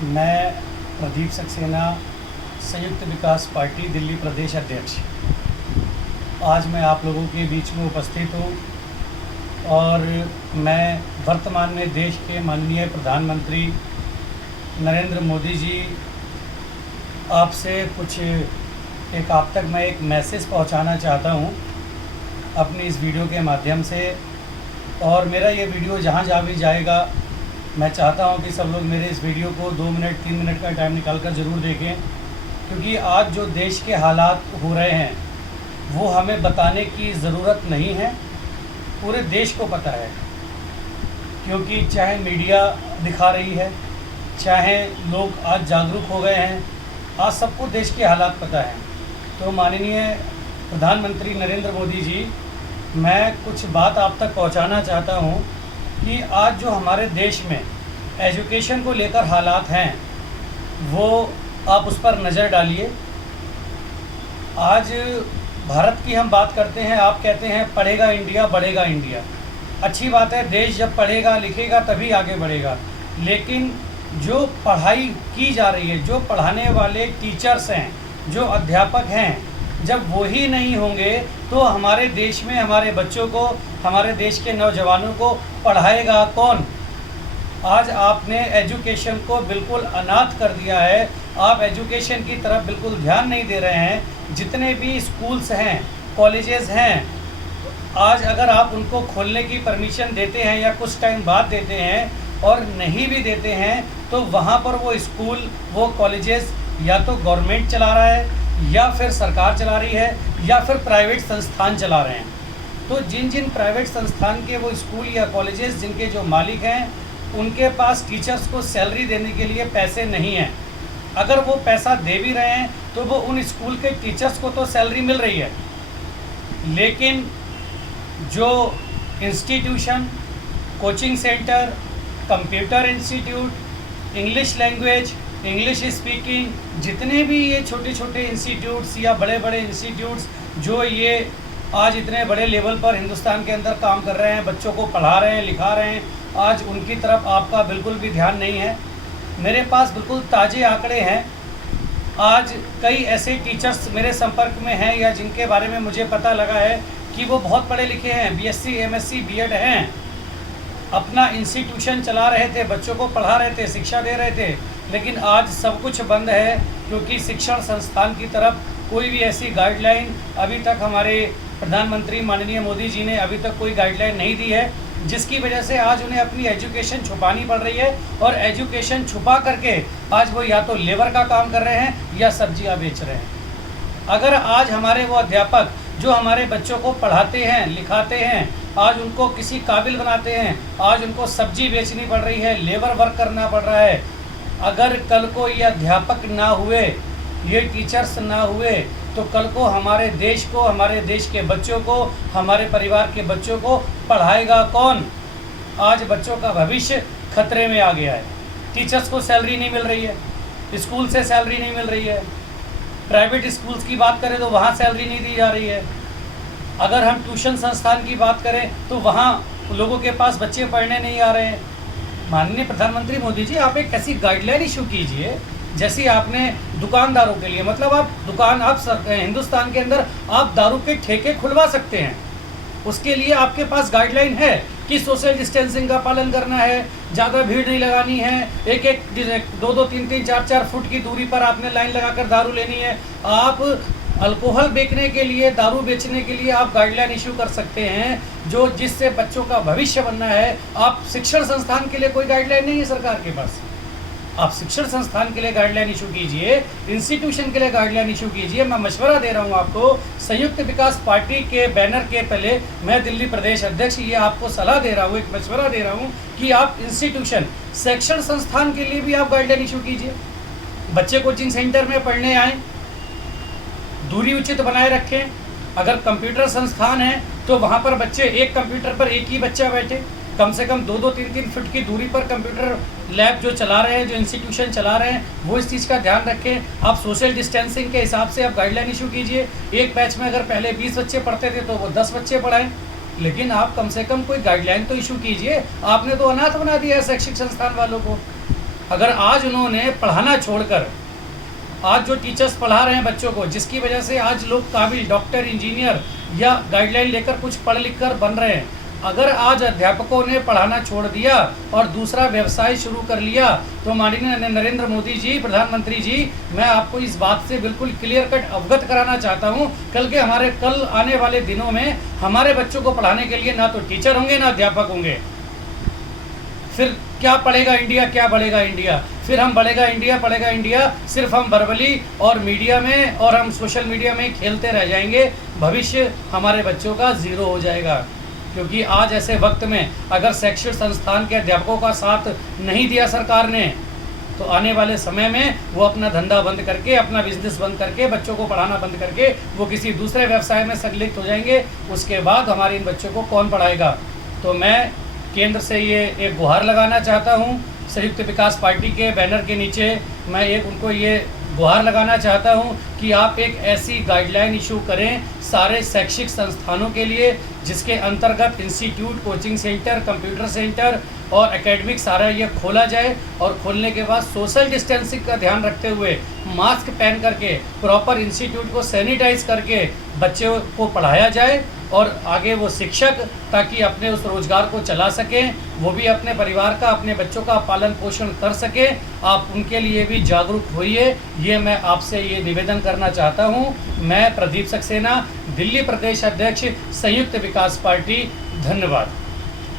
मैं प्रदीप सक्सेना, संयुक्त विकास पार्टी दिल्ली प्रदेश अध्यक्ष, आज मैं आप लोगों के बीच में उपस्थित हूँ और मैं वर्तमान में देश के माननीय प्रधानमंत्री नरेंद्र मोदी जी आपसे आप तक मैं एक मैसेज पहुँचाना चाहता हूँ अपनी इस वीडियो के माध्यम से। और मेरा ये वीडियो जहाँ जहाँ भी जाएगा, मैं चाहता हूँ कि सब लोग मेरे इस वीडियो को 2 मिनट 3 मिनट का टाइम निकाल कर ज़रूर देखें, क्योंकि आज जो देश के हालात हो रहे हैं वो हमें बताने की ज़रूरत नहीं है, पूरे देश को पता है। क्योंकि चाहे मीडिया दिखा रही है, चाहे लोग आज जागरूक हो गए हैं, आज सबको देश के हालात पता है। तो माननीय प्रधानमंत्री नरेंद्र मोदी जी, मैं कुछ बात आप तक पहुंचाना चाहता हूं कि आज जो हमारे देश में एजुकेशन को लेकर हालात हैं वो आप उस पर नज़र डालिए। आज भारत की हम बात करते हैं, आप कहते हैं पढ़ेगा इंडिया बढ़ेगा इंडिया। अच्छी बात है, देश जब पढ़ेगा लिखेगा तभी आगे बढ़ेगा, लेकिन जो पढ़ाई की जा रही है, जो पढ़ाने वाले टीचर्स हैं, जो अध्यापक हैं, जब वो ही नहीं होंगे तो हमारे देश में हमारे बच्चों को, हमारे देश के नौजवानों को पढ़ाएगा कौन। आज आपने एजुकेशन को बिल्कुल अनाथ कर दिया है, आप एजुकेशन की तरफ बिल्कुल ध्यान नहीं दे रहे हैं। जितने भी स्कूल्स हैं, कॉलेजेस हैं, आज अगर आप उनको खोलने की परमिशन देते हैं या कुछ टाइम बाद देते हैं और नहीं भी देते हैं तो वहाँ पर वो स्कूल, वो कॉलेजेस या तो गवर्नमेंट चला रहा है या फिर सरकार चला रही है या फिर प्राइवेट संस्थान चला रहे हैं। तो जिन जिन प्राइवेट संस्थान के वो स्कूल या कॉलेजेस जिनके जो मालिक हैं, उनके पास टीचर्स को सैलरी देने के लिए पैसे नहीं हैं। अगर वो पैसा दे भी रहे हैं तो वो उन स्कूल के टीचर्स को तो सैलरी मिल रही है, लेकिन जो institution, coaching centre, computer institute, English language, English speaking, जितने भी ये छोटे छोटे इंस्टीट्यूट्स या बड़े बड़े इंस्टीट्यूट्स जो ये आज इतने बड़े लेवल पर हिंदुस्तान के अंदर काम कर रहे हैं, बच्चों को पढ़ा रहे हैं, लिखा रहे हैं, आज उनकी तरफ आपका बिल्कुल भी ध्यान नहीं है। मेरे पास बिल्कुल ताज़े आंकड़े हैं। आज कई ऐसे टीचर्स मेरे संपर्क में हैं या जिनके बारे में मुझे पता लगा है कि वो बहुत पढ़े लिखे हैं, बीएससी, एमएससी, बीएड हैं, अपना इंस्टीट्यूशन चला रहे थे, बच्चों को पढ़ा रहे थे, शिक्षा दे रहे थे, लेकिन आज सब कुछ बंद है क्योंकि शिक्षण संस्थान की तरफ कोई भी ऐसी गाइडलाइन अभी तक हमारे प्रधानमंत्री माननीय मोदी जी ने अभी तक कोई गाइडलाइन नहीं दी है, जिसकी वजह से आज उन्हें अपनी एजुकेशन छुपानी पड़ रही है। और एजुकेशन छुपा करके आज वो या तो लेबर का काम कर रहे हैं या सब्जियां बेच रहे हैं। अगर आज हमारे वो अध्यापक जो हमारे बच्चों को पढ़ाते हैं, लिखाते हैं, आज उनको किसी काबिल बनाते हैं, आज उनको सब्जी बेचनी पड़ रही है, लेबर वर्क करना पड़ रहा है। अगर कल को ये अध्यापक ना हुए, ये टीचर्स ना हुए, तो कल को हमारे देश को, हमारे देश के बच्चों को, हमारे परिवार के बच्चों को पढ़ाएगा कौन। आज बच्चों का भविष्य खतरे में आ गया है। टीचर्स को सैलरी नहीं मिल रही है, स्कूल से सैलरी नहीं मिल रही है, प्राइवेट स्कूल्स की बात करें तो वहाँ सैलरी नहीं दी जा रही है। अगर हम ट्यूशन संस्थान की बात करें तो वहाँ लोगों के पास बच्चे पढ़ने नहीं आ रहे हैं। माननीय प्रधानमंत्री मोदी जी, आप एक ऐसी गाइडलाइन इशू कीजिए जैसी आपने दुकानदारों के लिए, मतलब आप दुकान, आप हिंदुस्तान के अंदर आप दारू के ठेके खुलवा सकते हैं, उसके लिए आपके पास गाइडलाइन है कि सोशल डिस्टेंसिंग का पालन करना है, ज़्यादा भीड़ नहीं लगानी है, एक एक 2-2, 3-3, 4-4 फुट की दूरी पर आपने लाइन लगाकर दारू लेनी है। आप अल्कोहल बेचने के लिए, दारू बेचने के लिए आप गाइडलाइन इशू कर सकते हैं, जो जिससे बच्चों का भविष्य बनना है। आप शिक्षण संस्थान के लिए कोई गाइडलाइन नहीं है सरकार के पास, आप शिक्षण संस्थान के लिए गाइडलाइन इशू कीजिए, इंस्टीट्यूशन के लिए गाइडलाइन इशू कीजिए। मैं मशवरा दे रहा हूँ आपको, संयुक्त विकास पार्टी के बैनर के तले मैं दिल्ली प्रदेश अध्यक्ष ये आपको सलाह दे रहा हूँ, एक मशवरा दे रहा हूँ कि आप इंस्टीट्यूशन, शिक्षण संस्थान के लिए भी आप गाइडलाइन इशू कीजिए। बच्चे कोचिंग सेंटर में पढ़ने आएँ, दूरी उचित बनाए रखें। अगर कंप्यूटर संस्थान है तो वहाँ पर बच्चे एक कंप्यूटर पर एक ही बच्चा बैठे, कम से कम 2-2, 3-3 फुट की दूरी पर कंप्यूटर लैब जो चला रहे हैं, जो इंस्टीट्यूशन चला रहे हैं, वो इस चीज़ का ध्यान रखें। आप सोशल डिस्टेंसिंग के हिसाब से आप गाइडलाइन इशू कीजिए। एक बैच में अगर पहले 20 बच्चे पढ़ते थे तो वो 10 बच्चे पढ़ाएं, लेकिन आप कम से कम कोई गाइडलाइन तो इशू कीजिए। आपने तो अनाथ बना दिया है शैक्षिक संस्थान वालों को। अगर आज उन्होंने पढ़ाना छोड़कर आज जो टीचर्स पढ़ा रहे हैं बच्चों को, जिसकी वजह से आज लोग काबिल डॉक्टर, इंजीनियर या गाइडलाइन लेकर कुछ पढ़ लिख कर बन रहे हैं, अगर आज अध्यापकों ने पढ़ाना छोड़ दिया और दूसरा व्यवसाय शुरू कर लिया, तो माननीय नरेंद्र मोदी जी, प्रधानमंत्री जी, मैं आपको इस बात से बिल्कुल क्लियर कट अवगत कराना चाहता हूं, कल आने वाले दिनों में हमारे बच्चों को पढ़ाने के लिए ना तो टीचर होंगे ना अध्यापक होंगे। फिर क्या पढ़ेगा इंडिया, क्या बढ़ेगा इंडिया? फिर हम बढ़ेगा इंडिया सिर्फ हम वर्बली और मीडिया में और हम सोशल मीडिया में खेलते रह जाएंगे। भविष्य हमारे बच्चों का ज़ीरो हो जाएगा, क्योंकि आज ऐसे वक्त में अगर शैक्षिक संस्थान के अध्यापकों का साथ नहीं दिया सरकार ने, तो आने वाले समय में वो अपना धंधा बंद करके, अपना बिजनेस बंद करके, बच्चों को पढ़ाना बंद करके वो किसी दूसरे व्यवसाय में संलिप्त हो जाएंगे। उसके बाद हमारे इन बच्चों को कौन पढ़ाएगा? तो मैं केंद्र से ये एक गुहार लगाना चाहता हूँ। संयुक्त विकास पार्टी के बैनर के नीचे मैं उनको ये गुहार लगाना चाहता हूँ कि आप एक ऐसी गाइडलाइन इशू करें सारे शैक्षिक संस्थानों के लिए, जिसके अंतर्गत institute, coaching centre, computer centre और एकेडमिक सारा ये खोला जाए, और खोलने के बाद सोशल डिस्टेंसिंग का ध्यान रखते हुए मास्क पहन करके प्रॉपर इंस्टीट्यूट को सैनिटाइज करके बच्चों को पढ़ाया जाए, और आगे वो शिक्षक ताकि अपने उस रोज़गार को चला सकें, वो भी अपने परिवार का, अपने बच्चों का पालन पोषण कर सकें। आप उनके लिए भी जागरूक होइए, ये मैं आपसे ये निवेदन करना चाहता हूँ। मैं प्रदीप सक्सेना, दिल्ली प्रदेश अध्यक्ष, संयुक्त विकास पार्टी। धन्यवाद।